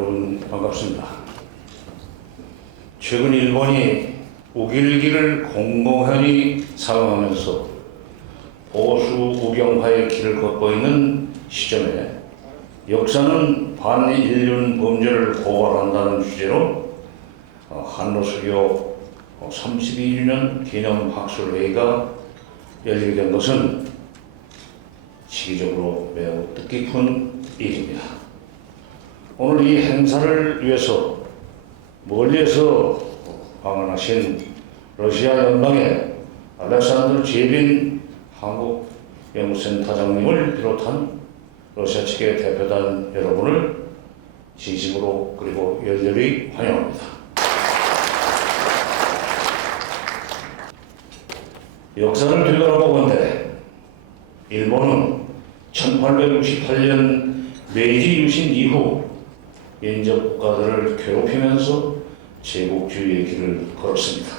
여러분 반갑습니다. 최근 일본이 우길기를 공공연히 사용하면서 보수 우경화의 길을 걷고 있는 시점에 역사는 반인륜 범죄를 고발한다는 주제로 한로수교 32주년 기념 학술회의가 열리게 된 것은 시기적으로 매우 뜻깊은 일입니다. 오늘 이 행사를 위해서 멀리에서 방문하신 러시아 연방의 알렉산드르 제빈 한국연구센터장님을 비롯한 러시아 측의 대표단 여러분을 진심으로 그리고 열렬히 환영합니다. 역사를 되돌아보고 본데 일본은 1868년 메이지 유신 이후 인접 국가들을 괴롭히면서 제국주의의 길을 걸었습니다.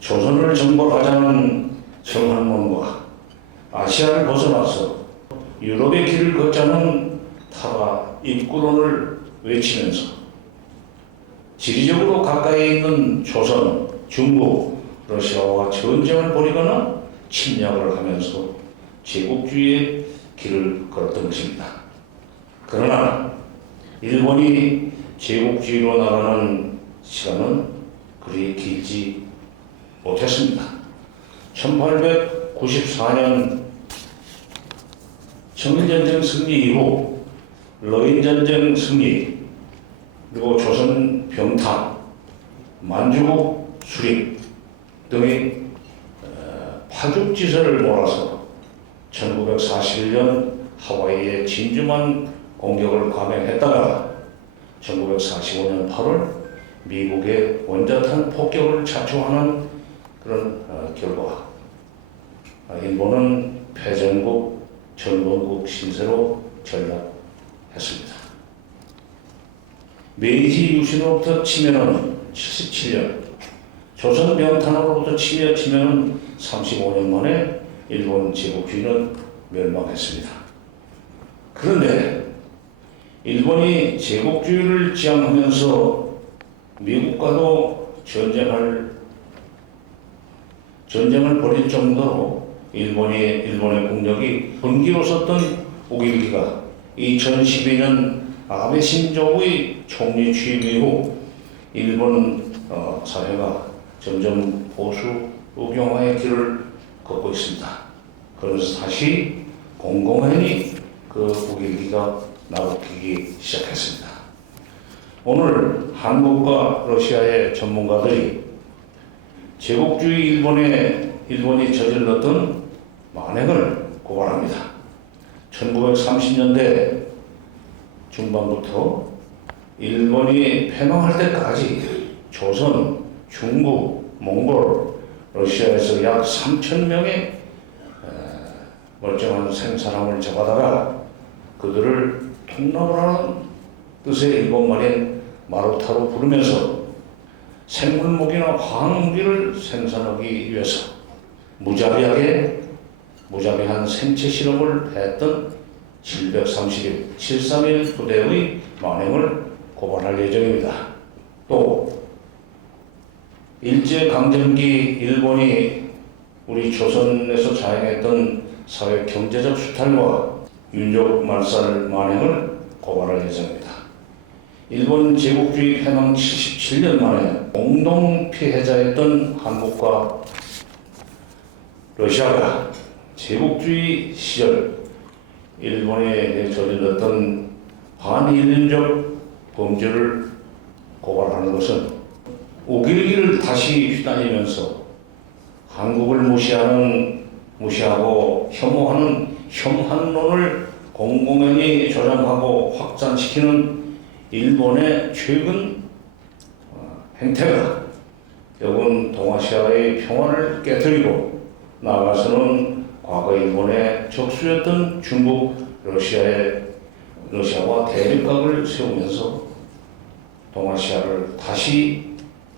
조선을 정벌하자는 정한론과 아시아를 벗어나서 유럽의 길을 걷자는 타가 입구론을 외치면서 지리적으로 가까이 있는 조선, 중국, 러시아와 전쟁을 벌이거나 침략을 하면서 제국주의의 길을 걸었던 것입니다. 그러나 일본이 제국주의로 나가는 시간은 그리 길지 못했습니다. 1894년 청일전쟁 승리 이후 러인전쟁 승리, 그리고 조선 병탁, 만주국 수립 등의 파죽지세를 몰아서 1941년 하와이의 진주만 공격을 감행했다가 1945년 8월 미국의 원자탄 폭격을 자초하는 그런 결과 일본은 패전국, 전범국 신세로 전락했습니다. 메이지 유신으로부터 치면은 77년, 조선 병탄으로부터 치면은 35년 만에 일본 제국주의는 멸망했습니다. 그런데 일본이 제국주의를 지향하면서 미국과도 전쟁을 벌일 정도로 일본의 국력이 번기로섰던 우길기가 2012년 아베 신조의 총리 취임 이후 일본 사회가 점점 보수 우경화의 길을 걷고 있습니다. 그러면서 다시 공공연히 그 우길기가 나부끼기 시작했습니다. 오늘 한국과 러시아의 전문가들이 제국주의 일본이 저질렀던 만행을 고발합니다. 1930년대 중반부터 일본이 패망할 때까지 조선, 중국, 몽골, 러시아에서 약 3,000명의 멀쩡한 생사람을 잡아다가 그들을 통납하라는 뜻의 일본말인 마루타로 부르면서 생물무기나 화학무기를 생산하기 위해서 무자비한 생체 실험을 했던 731 부대의 만행을 고발할 예정입니다. 또 일제강점기 일본이 우리 조선에서 자행했던 사회 경제적 수탈과 민족 말살 만행을 고발할 예정입니다. 일본 제국주의 패망 77년 만에 공동 피해자였던 한국과 러시아가 제국주의 시절 일본에 저질렀던 반인륜적 범죄를 고발하는 것은 우길기를 다시 휘날리면서 한국을 무시하고 혐오하는 혐한론을 공공연히 조장하고 확산시키는 일본의 최근 행태가 결국은 동아시아의 평화를 깨뜨리고 나아가서는 과거 일본의 적수였던 중국, 러시아와 대립각을 세우면서 동아시아를 다시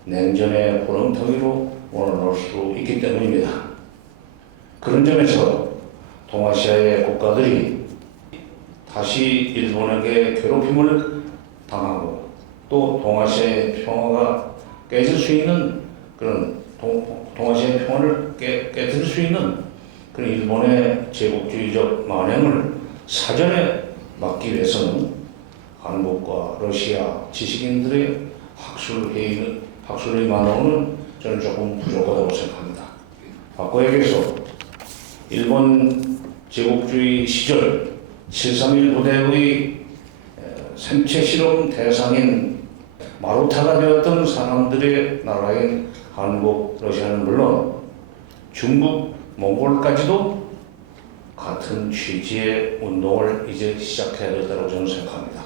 냉전의 구렁텅이로 몰아넣을 수 있기 때문입니다. 그런 점에서 동아시아의 국가들이 다시 일본에게 괴롭힘을 당하고 또 동아시아의 평화가 깨질 수 있는 그런 동아시아의 평화를 깨뜨릴 수 있는 그런 일본의 제국주의적 만행을 사전에 막기 위해서는 한국과 러시아 지식인들의 학술의 만원은 저는 조금 부족하다고 생각합니다. 바꿔 얘기해서 일본 제국주의 시절 731 부대의 생체 실험 대상인 마루타가 되었던 사람들의 나라인 한국, 러시아는 물론 중국, 몽골까지도 같은 취지의 운동을 이제 시작해야 된다고 저는 생각합니다.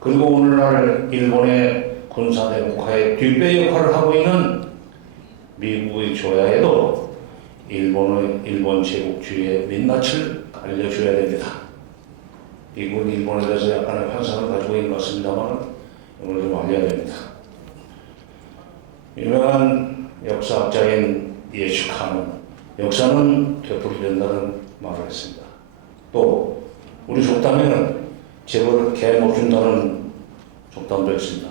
그리고 오늘날 일본의 군사대국화의 뒷배 역할을 하고 있는 미국의 조야에도 일본 제국주의의 민낯을 알려줘야 됩니다. 미국은 일본에 대해서 약간의 환상을 가지고 있는 것 같습니다만 이걸 좀 알려야 됩니다. 유명한 역사학자인 예슈카는 역사는 되풀이된다는 말을 했습니다. 또 우리 속담에는 재벌을 개 못 준다는 속담도 있습니다.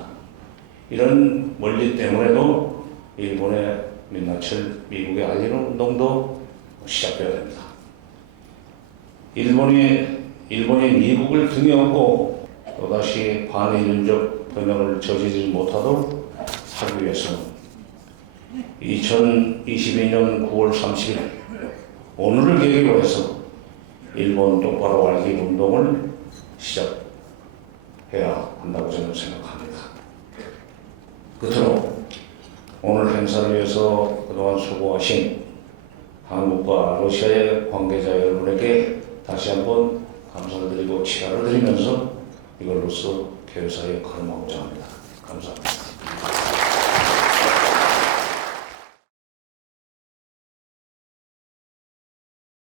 이런 원리 때문에도 일본의 민낯을 미국에 알리는 운동도 시작되어야 됩니다. 일본이 미국을 등에 업고 또다시 반인륜적 변형을 저지르지 못하도록 하기 위해서는 2022년 9월 30일 오늘을 계기로 해서 일본 똑바로 알기 운동을 시작해야 한다고 저는 생각합니다. 끝으로 오늘 행사를 위해서 그동안 수고하신 한국과 러시아의 관계자 여러분에게 다시 한번 감사를 드리고 치아를 드리면서 이걸로써 개회사의 역할을 하고자 합니다. 감사합니다.